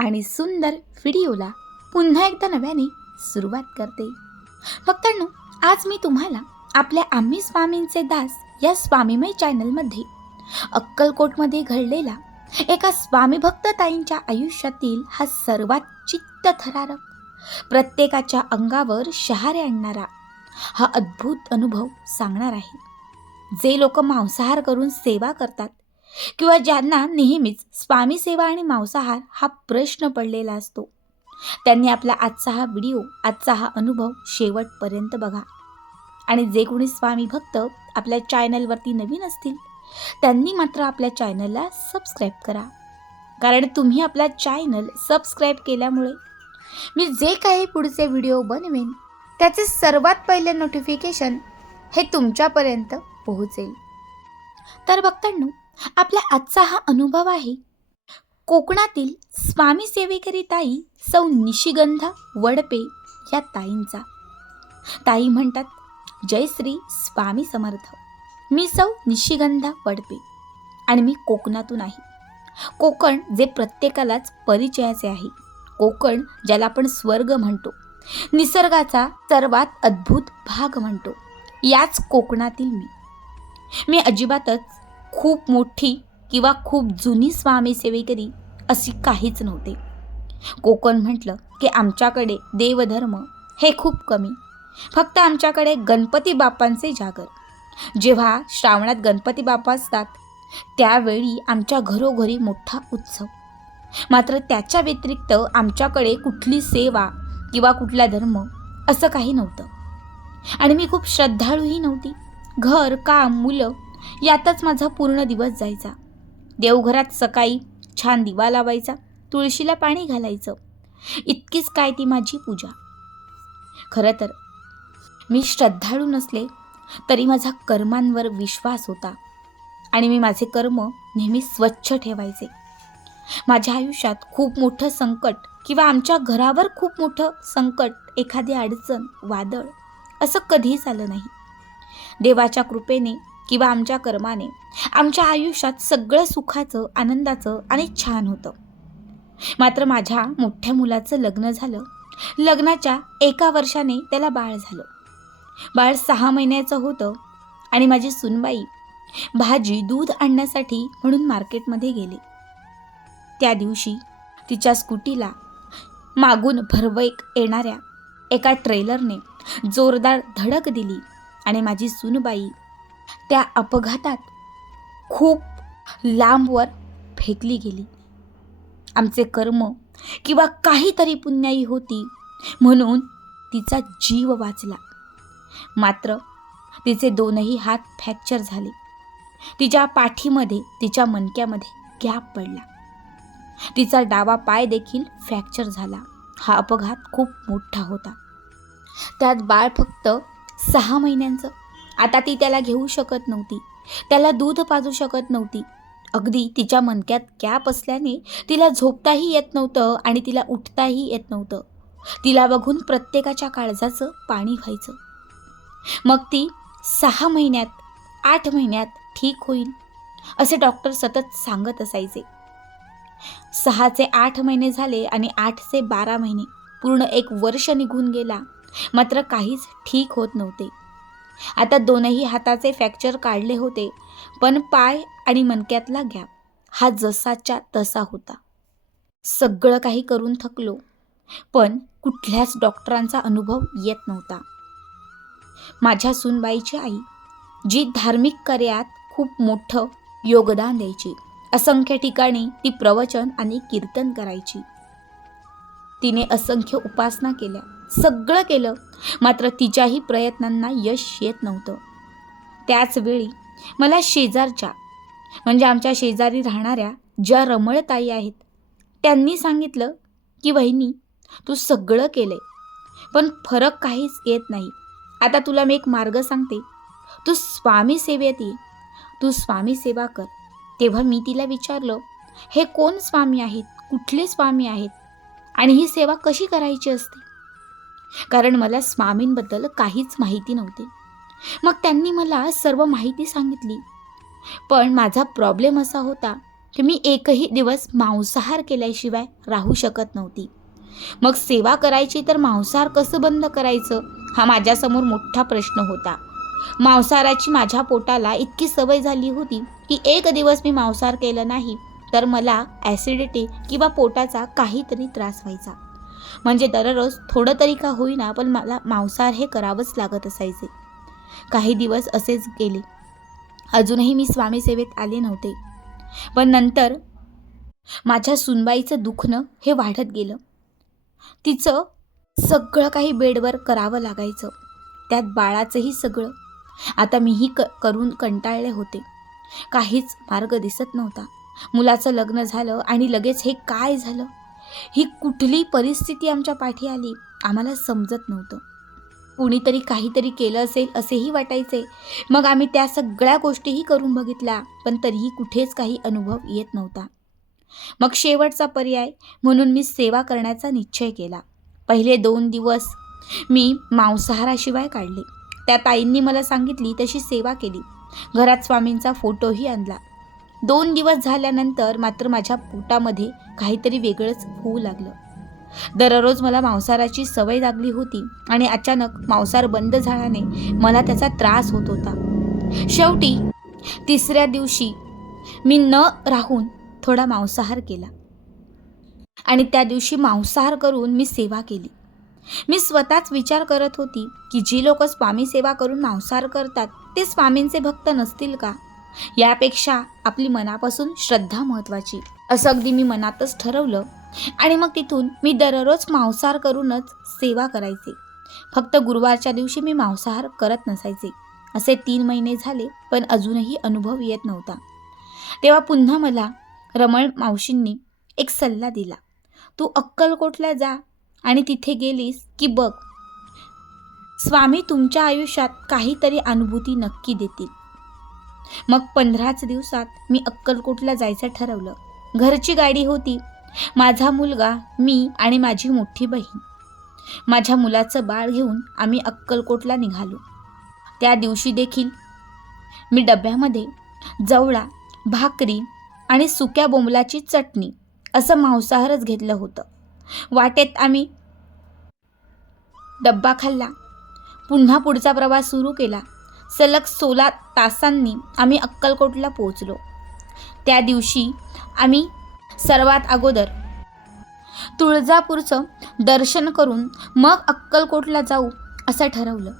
आणि सुंदर व्हिडिओला पुन्हा एकदा नव्याने सुरुवात करते. भक्तांनो आज मी तुम्हाला आपल्या आम्ही स्वामींचे दास या स्वामीमय चॅनलमध्ये अक्कलकोटमध्ये घडलेला एका स्वामीभक्त ताईंच्या आयुष्यातील हा सर्वात चित्त थरारक प्रत्येकाच्या अंगावर शहारे आणणारा हा अद्भुत अनुभव सांगणार आहे. जे लोक मांसाहार करून सेवा करतात किंवा ज्यांना नेहमीच स्वामी सेवा आणि मांसाहार हा प्रश्न पडलेला असतो. त्यांनी आपला आजचा हा व्हिडिओ आजचा हा अनुभव शेवटपर्यंत बघा. आणि जे कोणी स्वामी भक्त आपल्या चॅनलवरती नवीन असतील त्यांनी मात्र आपल्या चॅनलला सबस्क्राईब करा. कारण तुम्ही आपला चॅनल सबस्क्राईब केल्यामुळे मी जे काही पुढचे व्हिडिओ बनवेन त्याचे सर्वात पहिले नोटिफिकेशन हे तुमच्यापर्यंत पोहोचेल. तर बघतांनो आपला आजचा हा अनुभव आहे. कोकणातील स्वामी सेवेकरी ताई सौ निशिगंधा वडपे या ताईंचा. ताई म्हणतात जय श्री स्वामी समर्थ. मी सौ निशिगंधा वडपे आणि मी कोकणातून आहे. कोकण जे प्रत्येकालाच परिचयाचे आहे. कोकण ज्याला आपण स्वर्ग म्हणतो. निसर्गाचा सर्वात अद्भुत भाग म्हणतो. याच कोकणातील मी. मी अजिबातच खूप मोठी किंवा खूप जुनी स्वामी सेवेकरी अशी काहीच नव्हते. कोकण म्हटलं की आमच्याकडे देवधर्म हे खूप कमी. फक्त आमच्याकडे गणपती बाप्पांचे जागर. जेव्हा श्रावणात गणपती बाप्पा असतात त्यावेळी आमच्या घरोघरी मोठा उत्सव. मात्र त्याच्या व्यतिरिक्त आमच्याकडे कुठली सेवा किंवा कुठला धर्म असं काही नव्हतं. आणि मी खूप श्रद्धाळूही नव्हती. घर काम मुलं यातच माझा पूर्ण दिवस जायचा. देवघरात सकाळी छान दिवा लावायचा तुळशीला पाणी घालायचं. इतकीच काय ती माझी पूजा. खरं तर मी श्रद्धाळू नसले तरी माझा कर्मांवर विश्वास होता आणि मी माझे कर्म नेहमी स्वच्छ ठेवायचे. माझ्या आयुष्यात खूप मोठं संकट किंवा आमच्या घरावर खूप मोठं संकट एखादी अडचण वादळ असं कधीच आलं नाही. देवाच्या कृपेने किंवा आमच्या कर्माने आमच्या आयुष्यात सगळं सुखाचं आनंदाचं आणि छान होतं. मात्र माझ्या मोठ्या मुलाचं लग्न झालं. लग्नाच्या एका वर्षाने त्याला बाळ झालं. बाळ सहा महिन्याचं होतं आणि माझी सुनबाई भाजी दूध आणण्यासाठी म्हणून मार्केटमध्ये गेले. त्या दिवशी तिच्या स्कूटीला मागून भरवैक येणाऱ्या एका ट्रेलरने जोरदार धडक दिली आणि माझी सुनबाई त्या अपघातात खूप लांबवर फेकली गेली. आमचे कर्म किंवा काहीतरी पुण्याई होती म्हणून तिचा जीव वाचला. मात्र तिचे दोनही हात फ्रॅक्चर झाले. तिच्या पाठीमध्ये तिच्या मणक्यामध्ये गॅप पडला. तिचा डावा पाय देखील फ्रॅक्चर झाला. हा अपघात खूप मोठा होता. त्यात बाळ फक्त सहा महिन्यांचं आता ती त्याला घेऊ शकत नव्हती. त्याला दूध पाजू शकत नव्हती. अगदी तिच्या मनक्यात कॅप असल्याने तिला झोपताही येत नव्हतं आणि तिला उठताही येत नव्हतं. तिला बघून प्रत्येकाच्या काळजाचं पाणी व्हायचं. मग ती सहा महिन्यात आठ महिन्यात ठीक होईल असे डॉक्टर सतत सांगत असायचे. सहाचे आठ महिने झाले आणि आठचे बारा महिने. पूर्ण एक वर्ष निघून गेला. मात्र काहीच ठीक होत नव्हते. आता दोनही हाताचे फ्रॅक्चर काढले होते पण पाय आणि मणक्यातला गॅप हा जसाच्या तसा होता. सगळं काही करून थकलो पण कुठल्याच डॉक्टरांचा अनुभव येत नव्हता. माझ्या सुनबाईची आई जी धार्मिक कार्यात खूप मोठं योगदान द्यायची असंख्य ठिकाणी ती प्रवचन आणि कीर्तन करायची. तिने असंख्य उपासना केल्या. सगळं केलं. मात्र तिच्याही प्रयत्नांना यश येत नव्हतं. त्याचवेळी मला शेजारच्या म्हणजे आमच्या शेजारी राहणाऱ्या ज्या रमळताई आहेत त्यांनी सांगितलं की वहिनी तू सगळं केलं पण फरक काहीच येत नाही. आता तुला मी एक मार्ग सांगते. तू स्वामी सेवेत ये. तू स्वामी सेवा कर. तेव्हा मी तिला विचारलं हे कोण स्वामी आहेत? कुठले स्वामी आहेत? आणि ही सेवा कशी करायची असते? कारण मला स्वामींबद्दल काहीच माहिती नव्हती. मग त्यांनी मला सर्व माहिती सांगितली. पण माझा प्रॉब्लेम असा होता की मी एकही दिवस मांसाहार केल्याशिवाय राहू शकत नव्हती. मग सेवा करायची तर मांसाहार कसं बंद करायचं? हा माझ्यासमोर मोठा प्रश्न होता. मांसाहाराची माझ्या पोटाला इतकी सवय झाली होती की एक दिवस मी मांसाहार केलं नाही तर मला ॲसिडिटी किंवा पोटाचा काहीतरी त्रास व्हायचा. म्हणजे दररोज थोडं तरी का होईना पण मला मांसाहार हे करावंच लागत असायचे. काही दिवस असेच गेले. अजूनही मी स्वामीसेवेत आले नव्हते. पण नंतर माझ्या सुनबाईचं दुखणं हे वाढत गेलं. तिचं सगळं काही बेडवर करावं लागायचं. त्यात बाळाचंही सगळं. आता मीही क करून कंटाळले होते. काहीच मार्ग दिसत नव्हता. मुलाचं लग्न झालं आणि लगेच हे काय झालं? ही कुठली परिस्थिती आमच्या पाठी आली आम्हाला समजत नव्हतं. कुणीतरी काहीतरी केलं असेल असेही वाटायचे. मग आम्ही त्या सगळ्या गोष्टीही करून बघितल्या पण तरीही कुठेच काही अनुभव येत नव्हता. मग शेवटचा पर्याय म्हणून मी सेवा करण्याचा निश्चय केला. पहिले दोन दिवस मी मांसाहाराशिवाय काढले. त्या ताईंनी मला सांगितली तशी सेवा केली. घरात स्वामींचा फोटोही आणला. दोन दिवस झाल्यानंतर मात्र माझ्या पोटामध्ये काहीतरी वेगळंच होऊ लागलं. दररोज मला मांसाराची सवय लागली होती आणि अचानक मांसाहार बंद झाल्याने मला त्याचा त्रास होत होता. शेवटी तिसऱ्या दिवशी मी न राहून थोडा मांसाहार केला आणि त्या दिवशी मांसाहार करून मी सेवा केली. मी स्वतःच विचार करत होती की जी लोक स्वामी सेवा करून मांसाहार करतात ते स्वामींचे भक्त नसतील का? यापेक्षा आपली मनापासून श्रद्धा महत्त्वाची असं अगदी मी मनातच ठरवलं आणि मग तिथून मी दररोज मांसाहार करूनच सेवा करायचे. फक्त गुरुवारच्या दिवशी मी मांसाहार करत नसायचे. असे तीन महिने झाले पण अजूनही अनुभव येत नव्हता. तेव्हा पुन्हा मला रमण मावशींनी एक सल्ला दिला. तू अक्कलकोटला जा आणि तिथे गेलीस की बघ. स्वामी तुमच्या आयुष्यात काहीतरी अनुभूती नक्की देतील. मग पंधराच दिवसात मी अक्कलकोटला जायचं ठरवलं. घरची गाडी होती. माझा मुलगा मी आणि माझी मोठी बहीण. माझ्या मुलाचं बाळ घेऊन आम्ही अक्कलकोटला निघालो. त्या दिवशी देखील मी डब्यामध्ये जवळा भाकरी आणि सुक्या बोंबलाची चटणी असं मांसाहारच घेतलं होतं. वाटेत आम्ही डब्बा खाल्ला. पुन्हा पुढचा प्रवास सुरू केला. सलग सोळा तासांनी आम्ही अक्कलकोटला पोहोचलो. त्या दिवशी आम्ही सर्वात अगोदर तुळजापूरचं दर्शन करून मग अक्कलकोटला जाऊ असं ठरवलं.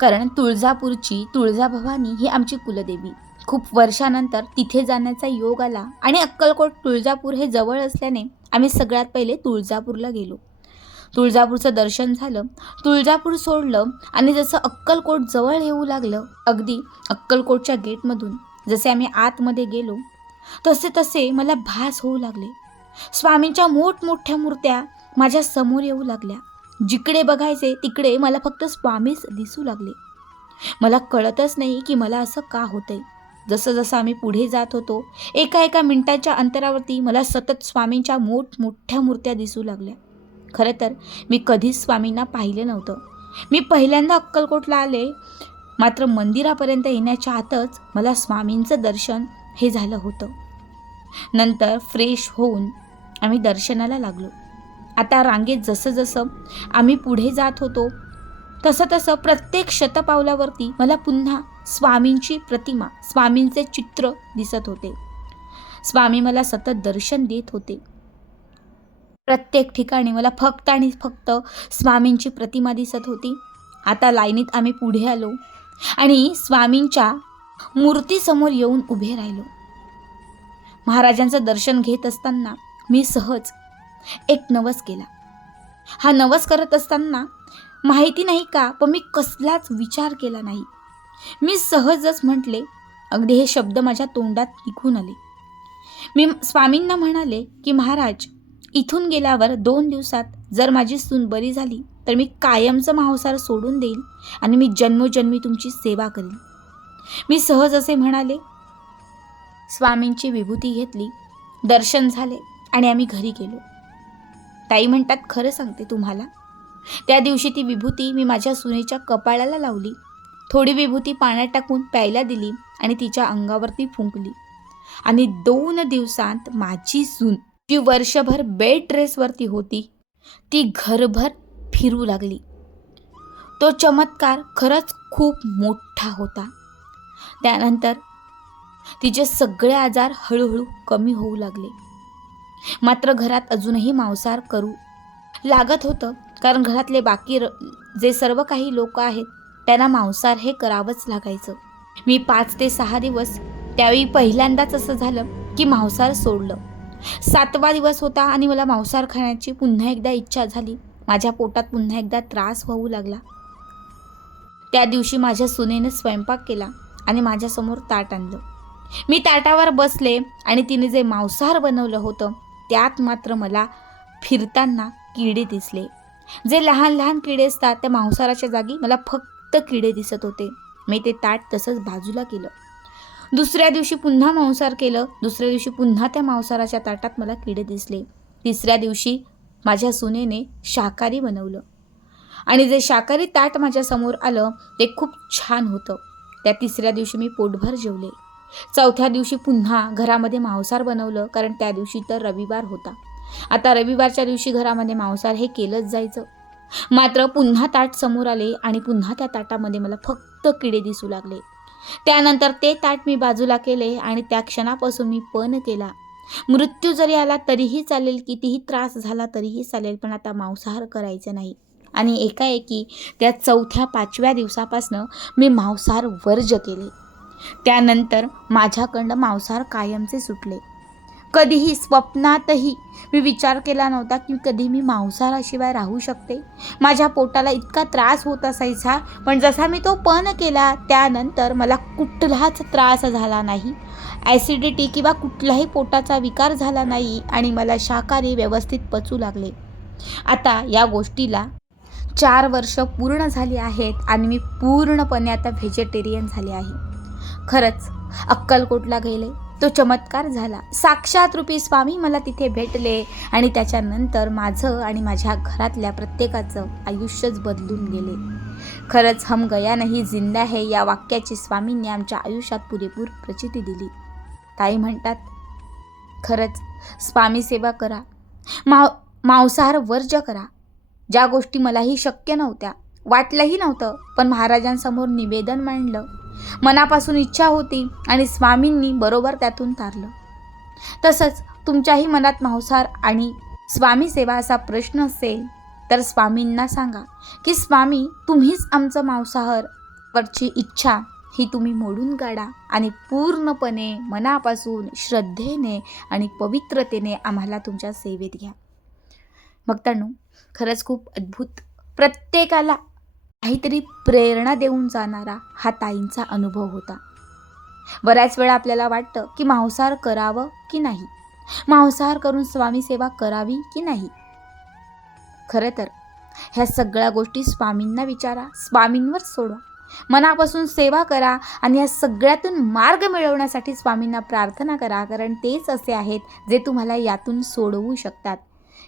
कारण तुळजापूरची तुळजाभवानी ही आमची कुलदेवी. खूप वर्षानंतर तिथे जाण्याचा योग आला आणि अक्कलकोट तुळजापूर हे जवळ असल्याने आम्ही सगळ्यात पहिले तुळजापूरला गेलो. तुळजापूरचं दर्शन झालं. तुळजापूर सोडलं आणि जसं अक्कलकोट जवळ येऊ लागलं अगदी अक्कलकोटच्या गेटमधून जसे आम्ही आतमध्ये गेलो तसे तसे मला भास होऊ लागले. स्वामींच्या मोठमोठ्या मूर्त्या माझ्यासमोर येऊ लागल्या. जिकडे बघायचे तिकडे मला फक्त स्वामीच दिसू लागले. मला कळतच नाही की मला असं का होतंय. जसं जसं आम्ही पुढे जात होतो एका एका मिनिटाच्या अंतरावरती मला सतत स्वामींच्या मोठमोठ्या मूर्त्या दिसू लागल्या. खरं तर मी कधीच स्वामींना पाहिलं नव्हतं. मी पहिल्यांदा अक्कलकोटला आले मात्र मंदिरापर्यंत येण्याच्या आतच मला स्वामींचं दर्शन हे झालं होतं. नंतर फ्रेश होऊन आम्ही दर्शनाला लागलो. आता रांगेत जसं जसं आम्ही पुढे जात होतो तसं तसं प्रत्येक शतपावलावरती मला पुन्हा स्वामींची प्रतिमा स्वामींचे चित्र दिसत होते. स्वामी मला सतत दर्शन देत होते. प्रत्येक ठिकाणी मला फक्त आणि फक्त स्वामींची प्रतिमा दिसत होती. आता लाईनीत आम्ही पुढे आलो आणि स्वामींच्या मूर्तीसमोर येऊन उभे राहिलो. महाराजांचं दर्शन घेत असताना मी सहज एक नवस केला. हा नवस करत असताना माहिती नाही का पण मी कसलाच विचार केला नाही. मी सहजच म्हटले अगदी हे शब्द माझ्या तोंडात निघून आले. मी स्वामींना म्हणाले की महाराज इथून गेल्यावर दोन दिवसात जर माझी सून बरी झाली तर मी कायमचं मांसाहार सोडून देईन आणि मी जन्मोजन्मी तुमची सेवा करीन. मी सहज असे म्हणाले स्वामींची विभूती घेतली दर्शन झाले आणि आम्ही घरी गेलो. ताई म्हणतात खरं सांगते तुम्हाला त्या दिवशी ती विभूती मी माझ्या सुनेच्या कपाळाला लावली. थोडी विभूती पाण्यात टाकून प्यायला दिली आणि तिच्या अंगावरती फुंकली. आणि दोन दिवसांत माझी सून ती वर्षभर बेड ड्रेसवरती होती. ती घरभर फिरू लागली. तो चमत्कार खरंच खूप मोठा होता. त्यानंतर तिचे सगळे आजार हळूहळू कमी होऊ लागले. मात्र घरात अजूनही मांसाहार करू लागत होतं कारण घरातले बाकी र जे सर्व काही लोक आहेत त्यांना मांसाहार हे करावंच लागायचं. मी पाच ते सहा दिवस त्यावेळी पहिल्यांदाच असं झालं की मांसाहार सोडलं. सातवा दिवस होता आणि मला मांसाहार खाण्याची पुन्हा एकदा इच्छा झाली. माझ्या पोटात पुन्हा एकदा त्रास होऊ लागला. त्या दिवशी माझ्या सुनेनं स्वयंपाक केला आणि माझ्यासमोर ताट आणलं. मी ताटावर बसले आणि तिने जे मांसाहार बनवलं होतं त्यात मात्र मला फिरताना किडे दिसले. जे लहान लहान किडे असतात त्या मांसाहाराच्या जागी मला फक्त किडे दिसत होते. मी ते ताट तसंच बाजूला केलं. दुसऱ्या दिवशी पुन्हा मांसार केलं. दुसऱ्या दिवशी पुन्हा त्या मांसाराच्या ताटात मला किडे दिसले. तिसऱ्या दिवशी माझ्या सुनेने शाकाहारी बनवलं. आणि जे शाकाहारी ताट माझ्यासमोर आलं ते खूप छान होतं. त्या तिसऱ्या दिवशी मी पोटभर जेवले. चौथ्या दिवशी पुन्हा घरामध्ये मांसार बनवलं कारण त्या दिवशी तर रविवार होता. आता रविवारच्या दिवशी घरामध्ये मांसार हे केलंच जायचं. मात्र पुन्हा ताट समोर आले आणि पुन्हा त्या ताटामध्ये मला फक्त किडे दिसू लागले. त्यानंतर ते ताट मी बाजूला केले आणि त्या क्षणापासून मी पण केला. मृत्यू जरी आला तरीही चालेल कितीही त्रास झाला तरीही चालेल पण आता मांसाहार करायचं नाही. आणि एकाएकी त्या चौथ्या पाचव्या दिवसापासनं मी मांसाहार वर्ज केले. त्यानंतर माझ्याकडं मांसाहार कायमचे सुटले. कधीही स्वप्नातही मी विचार केला नव्हता की कधी मी मांसाहाराशिवाय राहू शकते. माझ्या पोटाला इतका त्रास होत असायचा. पण जसा मी तो पण केला त्यानंतर मला कुठलाच त्रास झाला नाही. ॲसिडिटी किंवा कुठलाही पोटाचा विकार झाला नाही आणि मला शाकाहारी व्यवस्थित पचू लागले. आता या गोष्टीला चार वर्ष पूर्ण झाली आहेत आणि मी पूर्णपणे आता व्हेजिटेरियन झाले आहे. खरंच अक्कलकोटला गेले तो चमत्कार झाला. साक्षात रूपी स्वामी मला तिथे भेटले आणि त्याच्यानंतर माझं आणि माझ्या घरातल्या प्रत्येकाचं आयुष्यच बदलून गेले. खरंच हम गया नाही जिंदा है या वाक्याची स्वामींनी आमच्या आयुष्यात पुरेपूर प्रचिती दिली. ताई म्हणतात खरंच स्वामी सेवा करा. माव मांसाहार वर्ज करा. ज्या गोष्टी मलाही शक्य नव्हत्या वाटलंही नव्हतं पण महाराजांसमोर निवेदन मांडलं. मनापासून इच्छा होती आणि स्वामींनी बरोबर त्यातून तारलं. तसंच तुमच्याही मनात मांसाहार आणि स्वामी सेवा असा प्रश्न असेल तर स्वामींना सांगा की स्वामी तुम्हीच आमचं मांसाहार वरची इच्छा ही तुम्ही मोडून काढा आणि पूर्णपणे मनापासून श्रद्धेने आणि पवित्रतेने आम्हाला तुमच्या सेवेत घ्या. भक्तांनो खरंच खूप अद्भुत. प्रत्येकाला काहीतरी प्रेरणा देऊन जाणारा हा ताईंचा अनुभव होता. बऱ्याच वेळा आपल्याला वाटतं की मांसाहार करावं की नाही? मांसाहार करून स्वामी सेवा करावी की नाही? खरं तर ह्या सगळ्या गोष्टी स्वामींना विचारा स्वामींवर सोडवा मनापासून सेवा करा आणि या सगळ्यातून मार्ग मिळवण्यासाठी स्वामींना प्रार्थना करा कारण तेच असे आहेत जे तुम्हाला यातून सोडवू शकतात.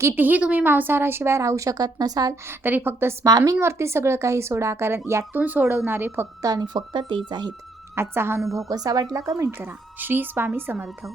कितीही तुम्ही मांसाहाराशिवाय राहू शकत नसाल तरी फक्त स्वामींवरती सगळं काही सोडा कारण यातून सोडवणारे फक्त आणि फक्त तेच आहेत. आजचा हा अनुभव कसा वाटला? कमेंट करा. श्री स्वामी समर्थ.